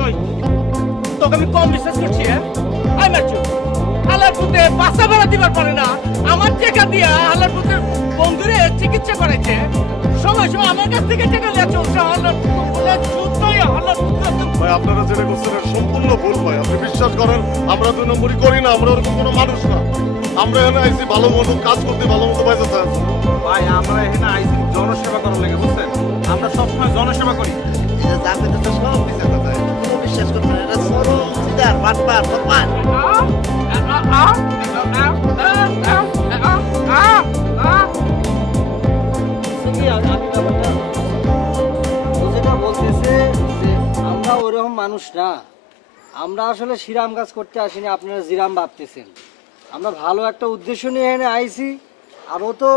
তুই তোকে আমি কম বিশ্বাস করছি হ্যাঁ আই মারছু হালার পুতে বাসা ভাড়া দিবার পারে না আমার টাকা দিয়া হালার পুতে বন্ধুরে চিকিৎসা করাইছে সময় সময় আমার কাছ থেকে টাকা লিয়া চলছে হালার পুতে শুদ্ধই হালার পুতে ভাই আপনারা যেটা করছেন এটা সম্পূর্ণ ভুল ভাই। আপনি বিশ্বাস করেন আমরা 2 নম্বরই করি না, আমরা ওরকম কোনো মানুষ না। আমরা এখানে আইছি ভালো মতো কাজ করতে, ভালো মতো পয়সা চাই। ভাই আমরা এখানে আইসি জনসেবা করার লাগে বুঝছেন, আমরা সবসময় জনসেবা করি। বিশ্বাস করবেন এটা সরল সিদার বাটপার ফরমান যেটা বলতেছে যে আমরা ওইরকম মানুষ না, আমরা আসলে শিরাম কাজ করতে আসিনি, আপনারা জিরাম ভাবতেছেন। আমরা ভালো একটা উদ্দেশ্য নিয়ে এখানে আইছি। আর ও তো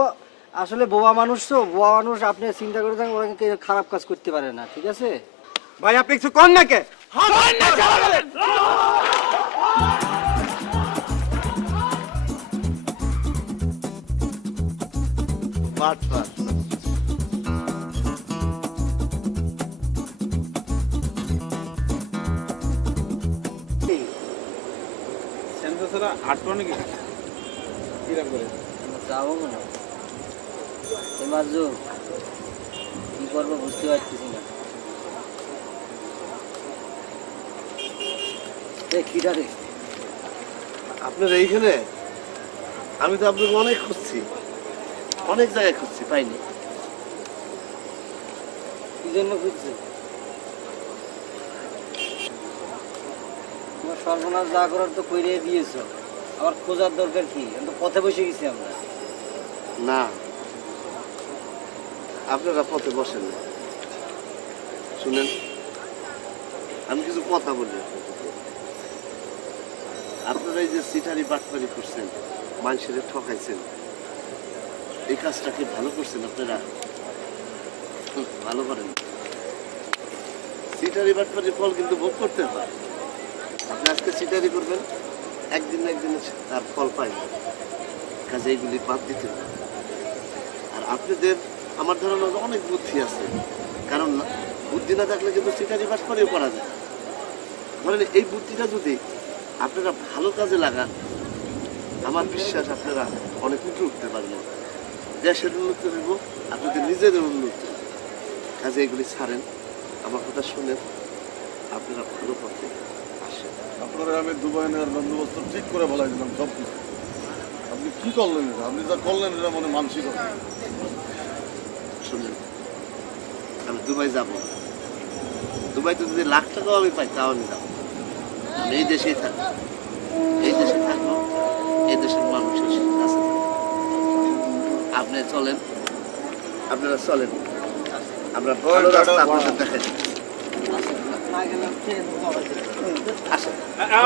আসলে বোবা মানুষ, তো বোবা মানুষ আপনি চিন্তা করে থাকেন ওরা কিন্তু খারাপ কাজ করতে পারে না, ঠিক আছে? ভাই আপনি কিছু কর না কে? বাটপার সেন্সর ছাড়া আটটো নাকি কিরকম করে যাবো না এবার কি করবো বুঝতে পারতেছি না। কিটা রে আপনার এইখানে আমি তো আপনাকে অনেক খুঁজছি, অনেক জায়গায় খুঁজছি, পাইনি। কি জন্য খুঁজছে? তোমার সর্বনাশ যা করার তো কইরে দিয়েছ, আবার খোঁজার দরকার কি? আমি তো পথে বসে গেছি আমরা। না, আপনারা পথে বসেন না। শুনেন, আমি কিছু কথা বলি। আপনারা এই যে সিটারি বাটপারি করছেন, মানুষের ঠকাইছেন, এই কাজটা কি ভালো করছেন আপনারা? ভালো করেন। সিটারি বাটপারি ফল কিন্তু ভোগ করতে হয়। আপনি আজকে সিটারি করবেন, একদিন না একদিন তার ফল পাইবেন। কাজে এইগুলি বাদ দিতে হবে। আর আপনাদের আমার ধারণা অনেক বুদ্ধি আছে, কারণ বুদ্ধি না থাকলে কিন্তু সিটারি বাটপারিও করা যায়। ধরেন এই বুদ্ধিটা যদি আপনারা ভালো কাজে লাগান, আমার বিশ্বাস আপনারা অনেক উঠে উঠতে পারবেন। দেশের উন্নতি হইব, আপনাদের নিজেদের উন্নতি। কাজে এগুলি ছাড়েন, আমার কথা শুনেন, আপনারা ভালো পথে আসেন। আপনারা আমি দুবাই নেওয়ার বন্দোবস্ত ঠিক করে বলাই দিলাম সব কিছু। আপনি কি করলেন এটা? আপনি যা করলেন এটা মানে মানসিক। শুনেন, আমি দুবাই যাব। দুবাইতে যদি লাখ টাকাও আমি পাই তাও আমি যাবো। আমি এই দেশেই থাকবো, এই দেশে থাকবো, এই দেশের মানুষের কাছে থাকবো। আপনি চলেন, আপনারা চলেন, আমরা ভালো রাস্তা আপনাদের দেখাই। না গেলে আসেন।